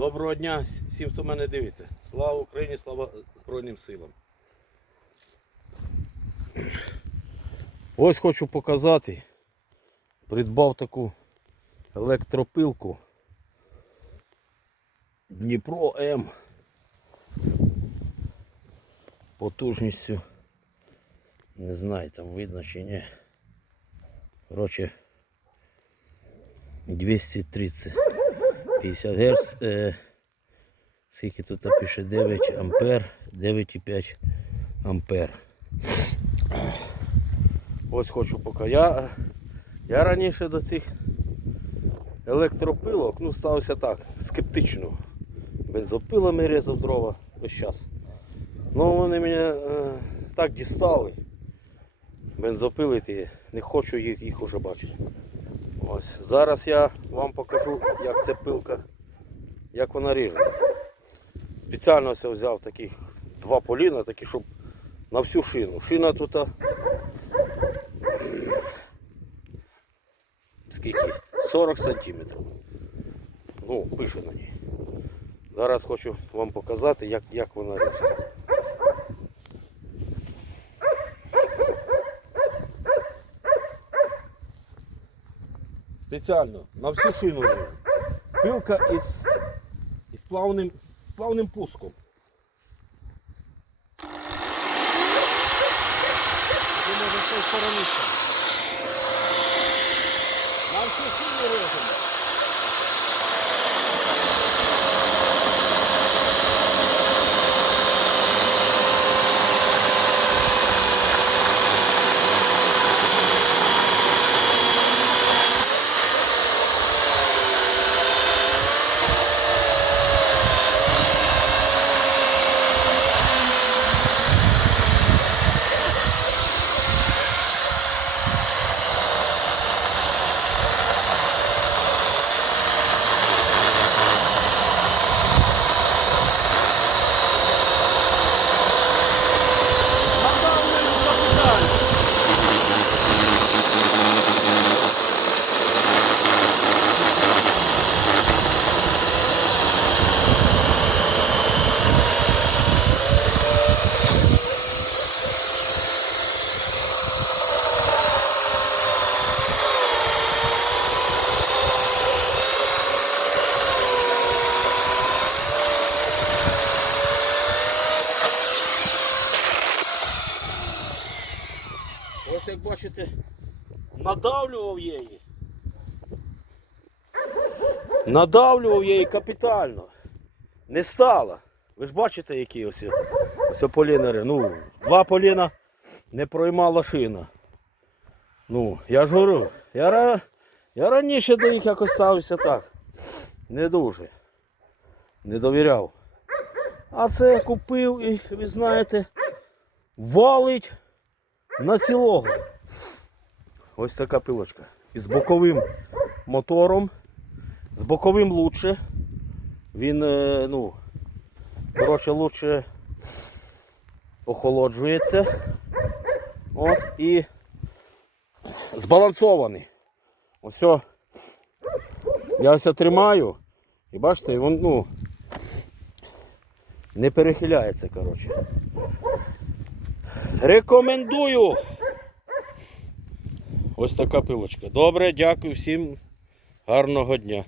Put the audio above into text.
Доброго дня всім, хто мене дивиться. Слава Україні, слава Збройним силам. Ось хочу показати. Придбав таку електропилку Дніпро М потужністю. Не знаю, там видно чи ні. Коротше 230 50 Гц. Е, скільки тут пише 9 ампер, 9,5 ампер. Ось хочу поки. Я, я раніше до цих електропилок ну, ставився так, скептично. Бензопилами різав дрова весь час. Ну вони мене е, так дістали. Бензопили ті, не хочу їх, їх уже бачити. Ось. Зараз я вам покажу, як ця пилка, як вона ріже. Спеціально ось я взяв таких два поліна, такі, щоб на всю шину. Шина тут скільки? 40 сантиметрів. Ну, пише на ній. Зараз хочу вам показати, як, як вона ріже. Спеціально на всю шину. Пилка із, із, плавним, з плавним пуском. Думаю, з цієї. На всю шину режемо. Бачите, надавлював її. Надавлював її капітально. Не стала. Ви ж бачите, які ось, ось полінари. Ну, два поліна не проймала шина. Ну, я ж говорю, я, я раніше до їх якось ставився так. Не дуже. Не довіряв. А це я купив і, ви знаєте, валить на цілого. Ось така пилочка. І з боковим мотором. З боковим лучше. Він, е, ну, коротше, лучше охолоджується. От, і збалансований. Ось. Я ось тримаю. І бачите, він, ну, не перехиляється, коротше. Рекомендую. Ось така пилочка. Добре, дякую всім. Гарного дня.